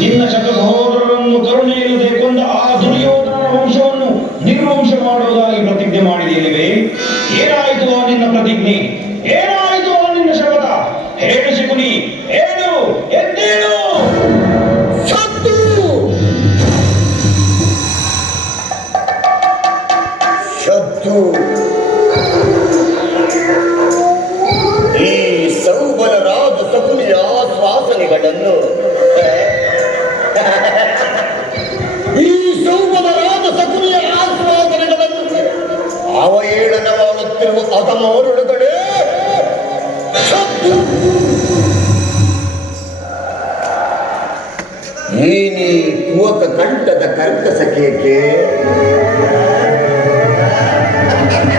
ನಿನ್ನ ಶಕ ಸಹೋದರರನ್ನು ಕರುಣೆಯಿಲ್ಲದೆ ಕೊಂದ ಆ ದುರ್ಯೋಧನ ವಂಶವನ್ನು ನಿರ್ವಂಶ ಮಾಡುವುದಾಗಿ ಪ್ರತಿಜ್ಞೆ ಮಾಡಿದೆಯಲ್ಲವೇ ಏನಾಯಿತು ಆ ನಿನ್ನ ಪ್ರತಿಜ್ಞೆ? ಏನಾಯಿತು ಆ ನಿನ್ನ ಶಪಥ? ಹೇಳು ಶಕುನಿ ಏನು ಎಂದೇನು ಸತ್ತು. ಸತ್ತು. ಈ ಸೌಬಲ ರಾಜ ಶ್ವಾಸನೆಗಳನ್ನು ಈ ಸೌಬಲ ರಾಜ ಸಕುನಿಯ ಆಶ್ವಾಸನೆಗಳನ್ನು ಅವಹೇಳನ ಮಾಡುತ್ತಿರುವ ಅಧಮವರುಳುಗಳೇ ಸತ್ತು ಏನೇ ಕುವಕ ಕಂಠದ ಕರ್ಕಸಕೇಕೆ? ಏನೇ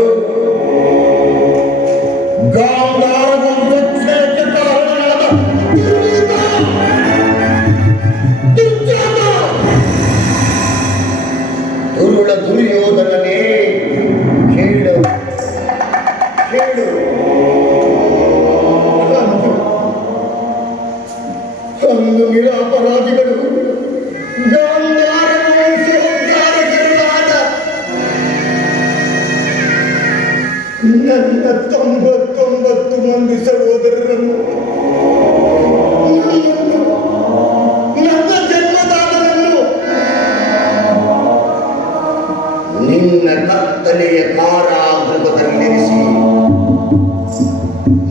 ದುರುಳ ದುರ್ಯೋಧನನೇ ಕೇಳು. ಕೇಳು. ತೊಂಬತ್ತೊಂಬತ್ತು ಮಂದಿ ಸಹೋದರರನ್ನು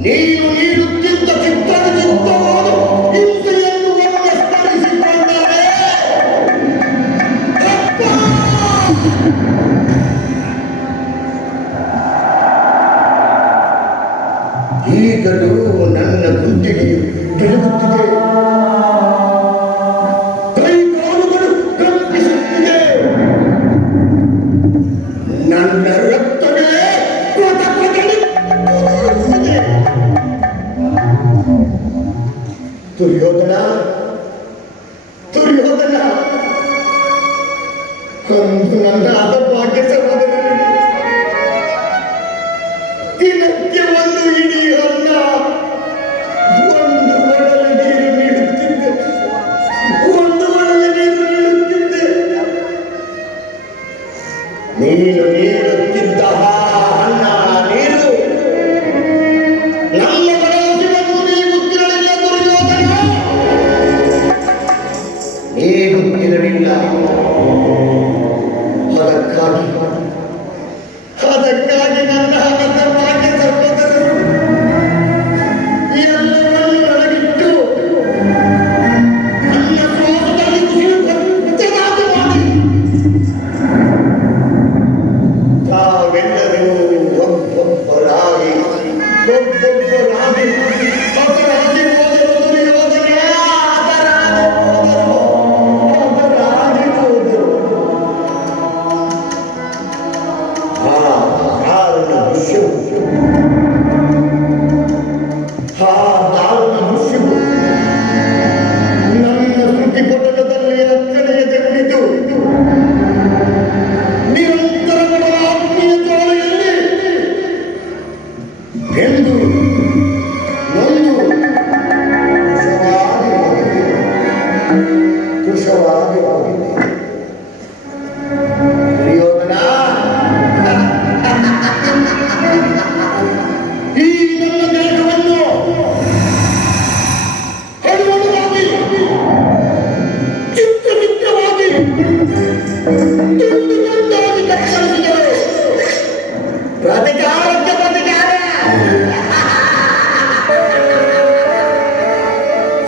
Leia o livro. Duryodhana Duryodhana ಅಂದು ನನ್ನ ಹತಭಾಗ್ಯ ಸಹೋದರನಿಗೆ ದಿನಕ್ಕೆ ಒಂದು ಇಡೀ ಅನ್ನ ಒಂದು ಒಡಲೆ ನೀರು ನೀಡುತ್ತಿದ್ದೆ ಒಂದು ಒಡಲೆ ನೀರು ನೀಡುತ್ತಿದ್ದೆ ನೀನು ನೀಡುತ್ತಿದ್ದ ಆ ಅನ್ನ ಅದಕ್ಕಾಗಿ ಅದಕ್ಕಾಗಿ ನನ್ನ ಹಣದ ಭಾಗ್ಯ ಸಹೋದರರು ಎಲ್ಲವನ್ನೂ ನನಗಿಟ್ಟು ನನ್ನ ಶ್ವಾಸದಲ್ಲಿ ಉಸಿರು ಬರುತ್ತದಾಗಿ ಮಾಡಿ ತಾವೆಲ್ಲರೂ ಒಬ್ಬೊಬ್ಬರಾಗಿ ಒಬ್ಬೊಬ್ಬರಾಗಿ Vendo